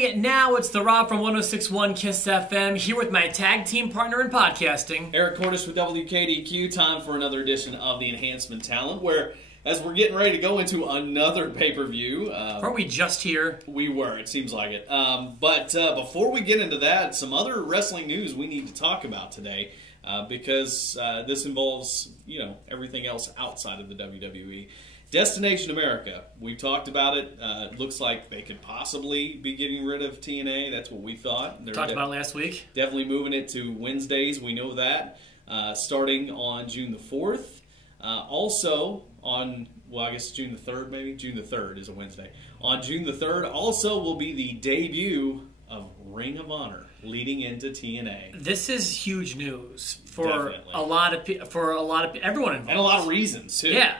Hey, now it's the Rob from 106.1 KISS FM here with my tag team partner in podcasting, Eric Cordish with WKDQ. Time for another edition of the Enhancement Talent, where as we're getting ready to go into another pay-per-view. Weren't we just here? We were, it seems like it. But before we get into that, some other wrestling news we need to talk about today, because this involves, everything else outside of the WWE. Destination America, we talked about it. Looks like they could possibly be getting rid of TNA. That's what we thought. They're Talked about it last week. Definitely moving it to Wednesdays. We know that. Starting on June the 4th. Also on, I guess June the 3rd maybe? June the 3rd is a Wednesday. On June the 3rd also will be the debut of Ring of Honor leading into TNA. This is huge news for Definitely. a lot of everyone involved. And a lot of reasons, too. Yeah.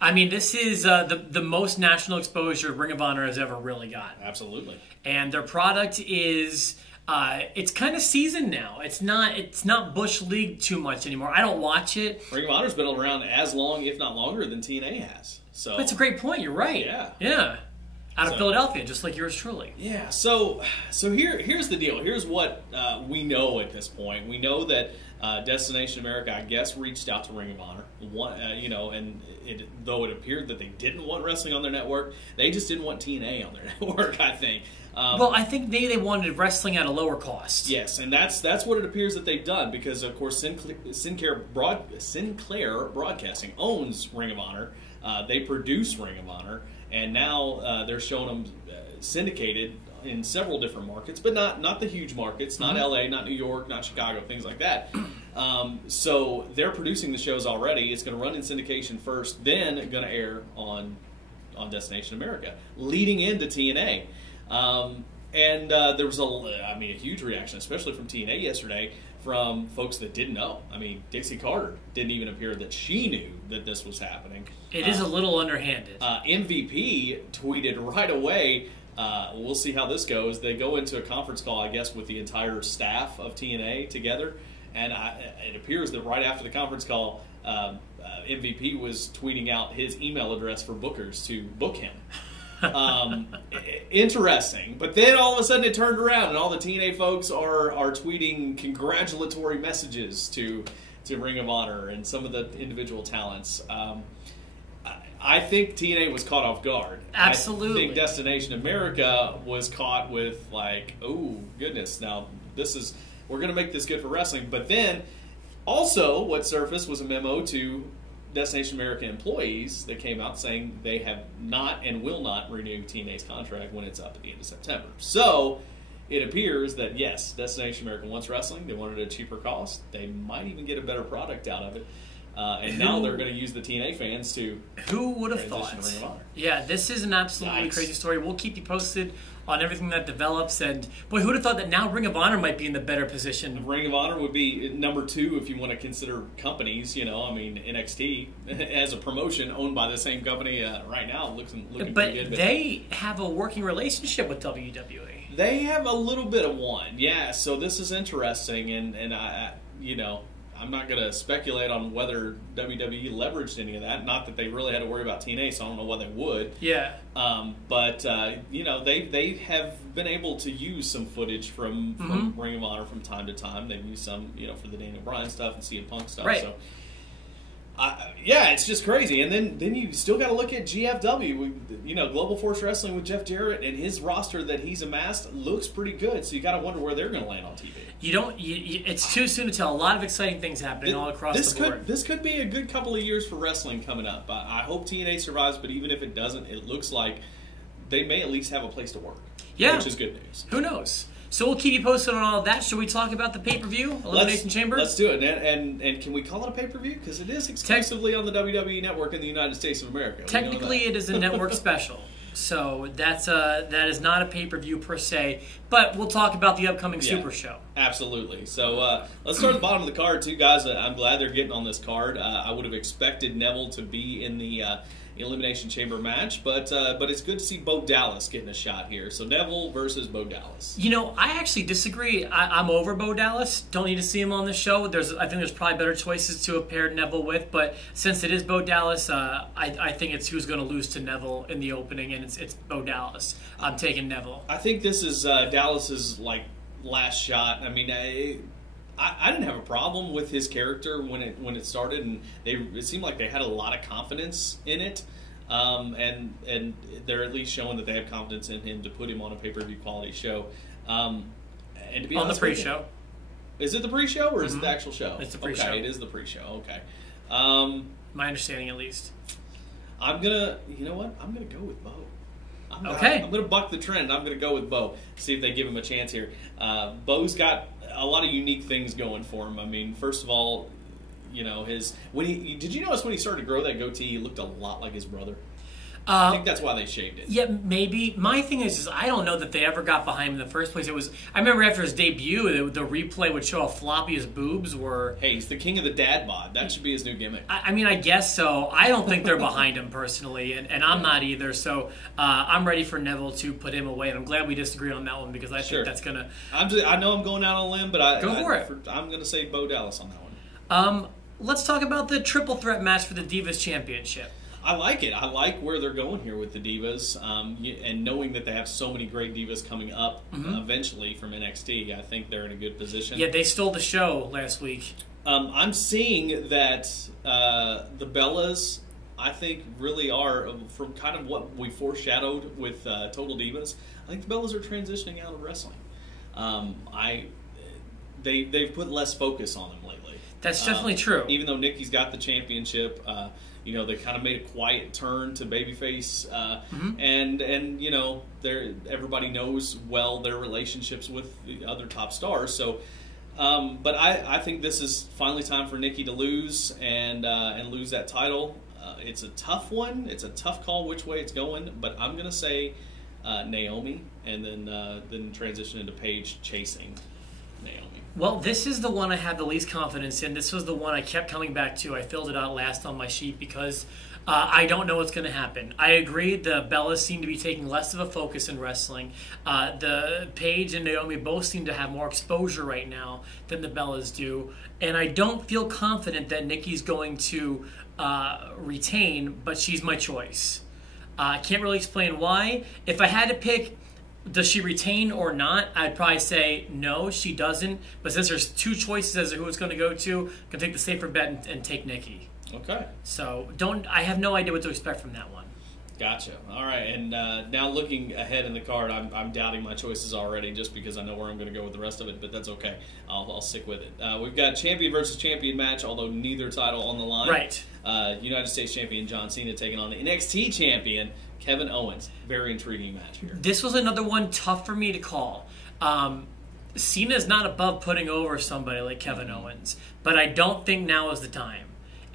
I mean, this is the most national exposure Ring of Honor has ever really got. Absolutely. And their product is, it's kind of seasoned now. It's not Bush League too much anymore. I don't watch it. Ring of Honor's been around as long, if not longer, than TNA has. So That's a great point. You're right. Yeah. Yeah. Out of Philadelphia, just like yours truly. Yeah, so here's the deal. Here's what we know at this point. We know that Destination America, I guess, reached out to Ring of Honor. Though it appeared that they didn't want wrestling on their network, they just didn't want TNA on their network, I think. Well, I think they wanted wrestling at a lower cost. Yes, and that's what it appears that they've done, because, of course, Sinclair Broadcasting owns Ring of Honor. They produce Ring of Honor, and now they're showing them syndicated in several different markets, but not the huge markets, not LA, not New York, not Chicago, things like that. So they're producing the shows already. It's going to run in syndication first, then going to air on Destination America, leading into TNA. There was a huge reaction, especially from TNA yesterday, from folks that didn't know. I mean, Dixie Carter didn't even appear that she knew that this was happening. It is a little underhanded. MVP tweeted right away, we'll see how this goes. They go into a conference call, I guess, with the entire staff of TNA together, and it appears that right after the conference call, MVP was tweeting out his email address for bookers to book him. Interesting. But then all of a sudden it turned around, and all the TNA folks are tweeting congratulatory messages to Ring of Honor and some of the individual talents. I think TNA was caught off guard. Absolutely. I think Destination America was caught with like, oh goodness, now we're going to make this good for wrestling. But then also what surfaced was a memo to Destination America employees that came out saying they have not and will not renew TNA's contract when it's up at the end of September. So it appears that, yes, Destination America wants wrestling. They wanted a cheaper cost. They might even get a better product out of it. And now they're going to use the TNA fans to Who would have thought? to Ring of Honor. Yeah, this is an absolutely crazy story. We'll keep you posted on everything that develops. And, boy, who would have thought that now Ring of Honor might be in the better position? Ring of Honor would be number 2 if you want to consider companies. NXT as a promotion owned by the same company right now looking pretty good. But they have a working relationship with WWE. They have a little bit of one, yeah. So this is interesting, and I'm not going to speculate on whether WWE leveraged any of that. Not that they really had to worry about TNA, so I don't know what they would. Yeah. But they have been able to use some footage from Ring of Honor from time to time. They've used some, for the Daniel Bryan stuff and CM Punk stuff. Right. So, it's just crazy. And then you still got to look at GFW. Global Force Wrestling with Jeff Jarrett and his roster that he's amassed looks pretty good. So you got to wonder where they're going to land on TV. It's too soon to tell. A lot of exciting things happening all across the board. This could be a good couple of years for wrestling coming up. I hope TNA survives, but even if it doesn't, it looks like they may at least have a place to work. Yeah. Which is good news. Who knows? So we'll keep you posted on all of that. Should we talk about the pay-per-view, Elimination Chamber? Let's do it. And can we call it a pay-per-view? Because it is exclusively on the WWE Network in the United States of America. Technically, it is a network special. So that is not a pay-per-view per se. But we'll talk about the upcoming Super Show. Absolutely. So let's start at the bottom of the card, too, guys. I'm glad they're getting on this card. I would have expected Neville to be in the Elimination Chamber match, but it's good to see Bo Dallas getting a shot here. So Neville versus Bo Dallas. You know, I actually disagree. I'm over Bo Dallas. Don't need to see him on the show. I think there's probably better choices to have paired Neville with, but since it is Bo Dallas, I think it's who's going to lose to Neville in the opening, and it's Bo Dallas. I'm taking Neville. I think this is Dallas's last shot. I mean, I didn't have a problem with his character when it started, and it seemed like they had a lot of confidence in it, and they're at least showing that they have confidence in him to put him on a pay-per-view quality show. And to be on honest the pre-show, is it the pre-show or is it the actual show? It's the pre-show. Okay, it is the pre-show. Okay, my understanding at least. I'm gonna go with Bo. Okay. I'm going to buck the trend. I'm going to go with Bo. See if they give him a chance here. Bo's got a lot of unique things going for him. I mean, first of all, you know, did you notice when he started to grow that goatee, he looked a lot like his brother? I think that's why they shaved it. Yeah, maybe. My thing is I don't know that they ever got behind him in the first place. I remember after his debut, the replay would show how floppy his boobs were. Hey, he's the king of the dad bod. That should be his new gimmick. I mean, I guess so. I don't think they're behind him personally, and I'm not either. So I'm ready for Neville to put him away, and I'm glad we disagree on that one because I think that's gonna. I know I'm going out on a limb, but go for it. I'm going to say Bo Dallas on that one. Let's talk about the triple threat match for the Divas Championship. I like it. I like where they're going here with the Divas, and knowing that they have so many great Divas coming up eventually from NXT, I think they're in a good position. Yeah, they stole the show last week. I'm seeing that the Bellas, I think, really are, from kind of what we foreshadowed with Total Divas, I think the Bellas are transitioning out of wrestling. They've put less focus on them lately. That's definitely true. Even though Nikki's got the championship, you know, they kind of made a quiet turn to babyface, and you know, everybody knows well their relationships with the other top stars. So, but I think this is finally time for Nikki to lose and lose that title. It's a tough one. It's a tough call which way it's going, but I'm gonna say Naomi, and then transition into Paige chasing Naomi. Well, this is the one I have the least confidence in. This was the one I kept coming back to. I filled it out last on my sheet because I don't know what's going to happen. I agree the Bellas seem to be taking less of a focus in wrestling. The Paige and Naomi both seem to have more exposure right now than the Bellas do. And I don't feel confident that Nikki's going to retain, but she's my choice. I can't really explain why. If I had to pick, does she retain or not? I'd probably say no, she doesn't. But since there's two choices as to who it's going to go to, I'm going to take the safer bet and take Nikki. Okay. So I have no idea what to expect from that one. Gotcha. All right, and now looking ahead in the card, I'm doubting my choices already just because I know where I'm going to go with the rest of it, but that's okay. I'll stick with it. We've got champion versus champion match, although neither title on the line. Right. United States champion John Cena taking on the NXT champion Kevin Owens. Very intriguing match here. This was another one tough for me to call. Cena's not above putting over somebody like Kevin Owens, but I don't think now is the time.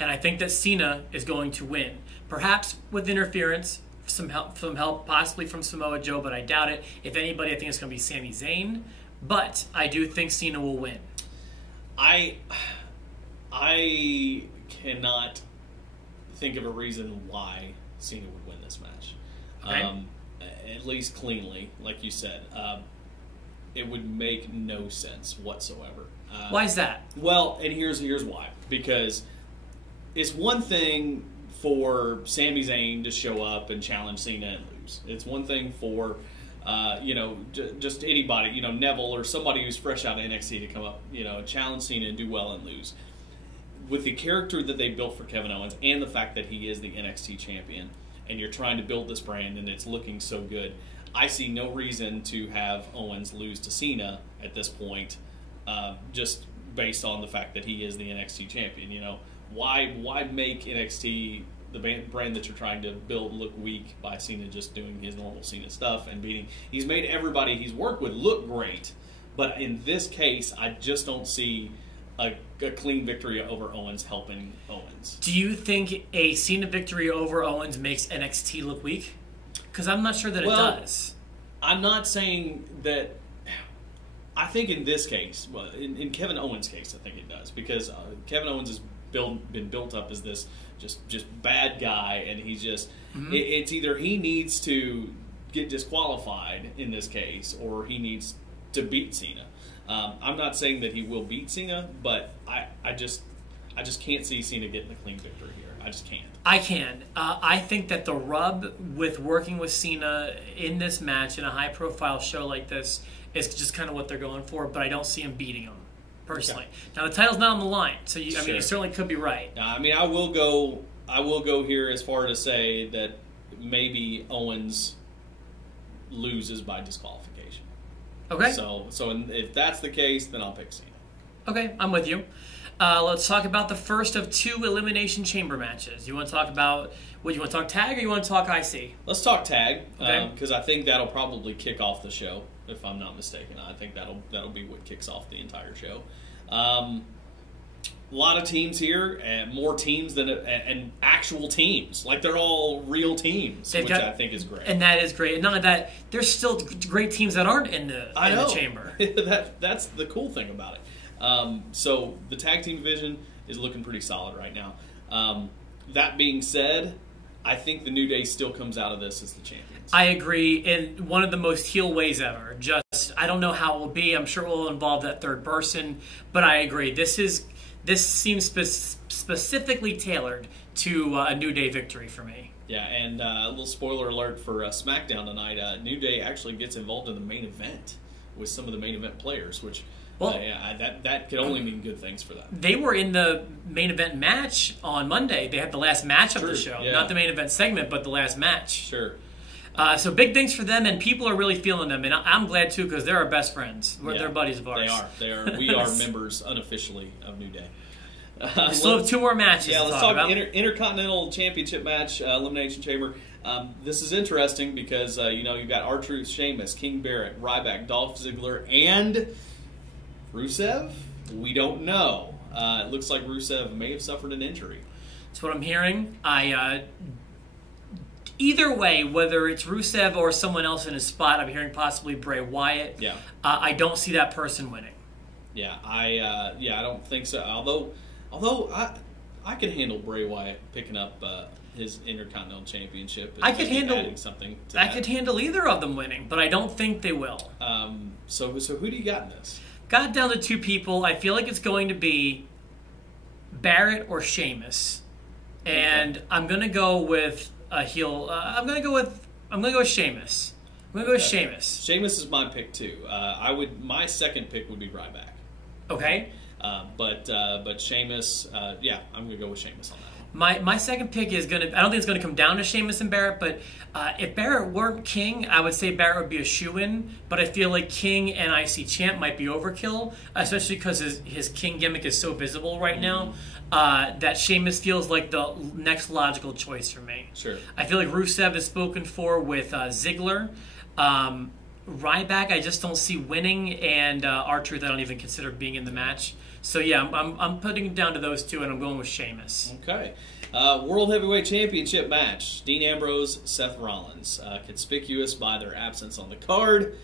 And I think that Cena is going to win. Perhaps with interference, some help possibly from Samoa Joe, but I doubt it. If anybody, I think it's going to be Sami Zayn. But I do think Cena will win. I cannot think of a reason why Cena would win this match. Okay. At least cleanly, like you said. It would make no sense whatsoever. Why is that? Well, and here's why. Because it's one thing for Sami Zayn to show up and challenge Cena and lose. It's one thing for just anybody, Neville or somebody who's fresh out of NXT to come up, challenge Cena and do well and lose. With the character that they built for Kevin Owens and the fact that he is the NXT champion, and you're trying to build this brand and it's looking so good, I see no reason to have Owens lose to Cena at this point, just based on the fact that he is the NXT champion. Why make NXT, the brand that you're trying to build, look weak by Cena just doing his normal Cena stuff and beating? He's made everybody he's worked with look great, but in this case, I just don't see a clean victory over Owens helping Owens. Do you think a Cena victory over Owens makes NXT look weak? Because I'm not sure that it does. I'm not saying that. I think in this case, in Kevin Owens' case, I think it does, because Kevin Owens has been built up as this just bad guy, and he's just it's either he needs to get disqualified in this case, or he needs to beat Cena. I'm not saying that he will beat Cena, but I just can't see Cena getting a clean victory here. I just can't. I can. I think that the rub with working with Cena in this match in a high-profile show like this is just kind of what they're going for, but I don't see him beating him, personally. Okay. Now, the title's not on the line, so I mean, you certainly could be right. I mean, I will go here as far to say that maybe Owens loses by disqualification. Okay. So if that's the case, then I'll pick Cena. Okay, I'm with you. Let's talk about the first of 2 Elimination Chamber matches. You want to talk about, what, you want to talk tag or you want to talk IC? Let's talk tag, okay. Because I think that'll probably kick off the show, if I'm not mistaken. I think that'll be what kicks off the entire show. A lot of teams here, and more teams than and actual teams. Like, they're all real teams, which I think is great. And that is great. And not only that, there's still great teams that aren't in the chamber. That's the cool thing about it. So the tag team division is looking pretty solid right now. That being said, I think the New Day still comes out of this as the champions. I agree, in one of the most heel ways ever. Just, I don't know how it will be. I'm sure it will involve that third person, but I agree. This seems specifically tailored to a New Day victory for me. Yeah, and a little spoiler alert for SmackDown tonight. New Day actually gets involved in the main event with some of the main event players, which... Well, that could only mean good things for them. They were in the main event match on Monday. They had the last match of the show. Yeah. Not the main event segment, but the last match. Sure. So big things for them, and people are really feeling them. And I'm glad, too, because they're our best friends. They're buddies of ours. They are. We are members unofficially of New Day. We still have 2 more matches let's talk about. about. Intercontinental Championship match, Elimination Chamber. This is interesting because, you've got R-Truth, Sheamus, King Barrett, Ryback, Dolph Ziggler, and... Rusev? We don't know. It looks like Rusev may have suffered an injury. That's what I'm hearing. Either way, whether it's Rusev or someone else in his spot, I'm hearing possibly Bray Wyatt. Yeah. I don't see that person winning. Yeah, I don't think so. Although I could handle Bray Wyatt picking up his Intercontinental Championship. And I could handle adding something to that. I could handle either of them winning, but I don't think they will. So who do you got in this? Got down to 2 people. I feel like it's going to be Barrett or Sheamus, and I'm going to go with a heel. I'm going to go with Sheamus. I'm going to go with Sheamus. Sheamus is my pick too. My second pick would be Ryback. Okay. But Sheamus. I'm going to go with Sheamus on that. My second pick is going to... I don't think it's going to come down to Sheamus and Barrett, but if Barrett weren't King, I would say Barrett would be a shoo-in, but I feel like King and IC Champ might be overkill, especially because his King gimmick is so visible right now, that Sheamus feels like the next logical choice for me. Sure. I feel like Rusev is spoken for with Ziggler. Ryback, I just don't see winning, and R-Truth, I don't even consider being in the match. So yeah, I'm putting it down to those 2, and I'm going with Sheamus. Okay. World Heavyweight Championship match. Dean Ambrose, Seth Rollins. Conspicuous by their absence on the card.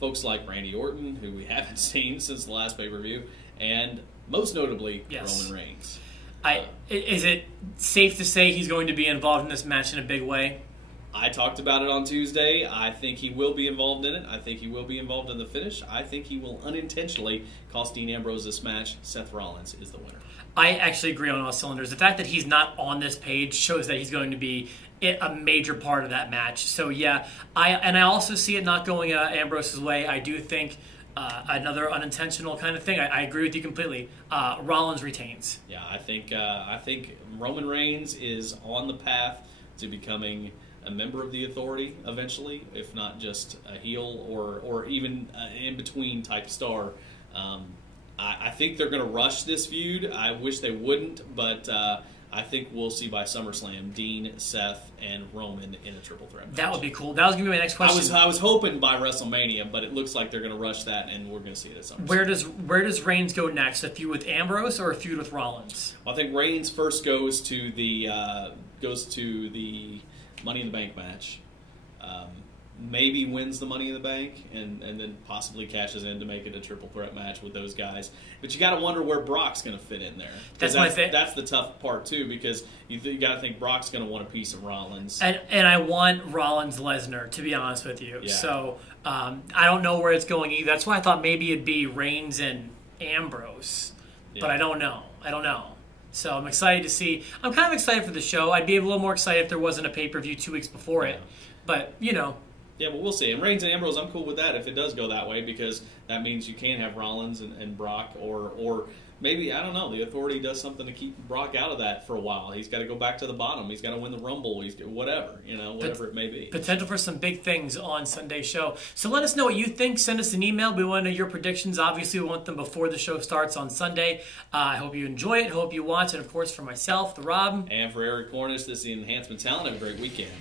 Folks like Randy Orton, who we haven't seen since the last pay-per-view, and most notably, Roman Reigns. Is it safe to say he's going to be involved in this match in a big way? I talked about it on Tuesday. I think he will be involved in it. I think he will be involved in the finish. I think he will unintentionally cost Dean Ambrose this match. Seth Rollins is the winner. I actually agree on all cylinders. The fact that he's not on this page shows that he's going to be a major part of that match. So yeah, I also see it not going Ambrose's way. I do think another unintentional kind of thing. I agree with you completely. Rollins retains. Yeah, I think Roman Reigns is on the path to becoming a member of the Authority eventually, if not just a heel or even in between type star. I think they're going to rush this feud. I wish they wouldn't, but I think we'll see by SummerSlam Dean, Seth, and Roman in a triple threat match. That would be cool. That was going to be my next question. I was hoping by WrestleMania, but it looks like they're going to rush that, and we're going to see it at SummerSlam. Where does Reigns go next? A feud with Ambrose or a feud with Rollins? Well, I think Reigns first goes to the Money in the Bank match. maybe wins the Money in the Bank, and then possibly cashes in to make it a triple threat match with those guys. But you got to wonder where Brock's going to fit in there. That's the tough part too, because you got to think Brock's going to want a piece of Rollins. And I want Rollins Lesnar, to be honest with you. Yeah. So I don't know where it's going either. That's why I thought maybe it'd be Reigns and Ambrose, but I don't know. So I'm excited to see. I'm kind of excited for the show. I'd be a little more excited if there wasn't a pay-per-view 2 weeks before it. But, Yeah, well, we'll see. And Reigns and Ambrose, I'm cool with that if it does go that way, because that means you can have Rollins and Brock, or maybe, I don't know, the Authority does something to keep Brock out of that for a while. He's got to go back to the bottom. He's got to win the Rumble. Whatever it may be. Potential for some big things on Sunday's show. So let us know what you think. Send us an email. We want to know your predictions. Obviously, we want them before the show starts on Sunday. I hope you enjoy it. Hope you watch. And, of course, for myself, the Rob. And for Eric Cornish, this is the Enhancement Talent. Have a great weekend.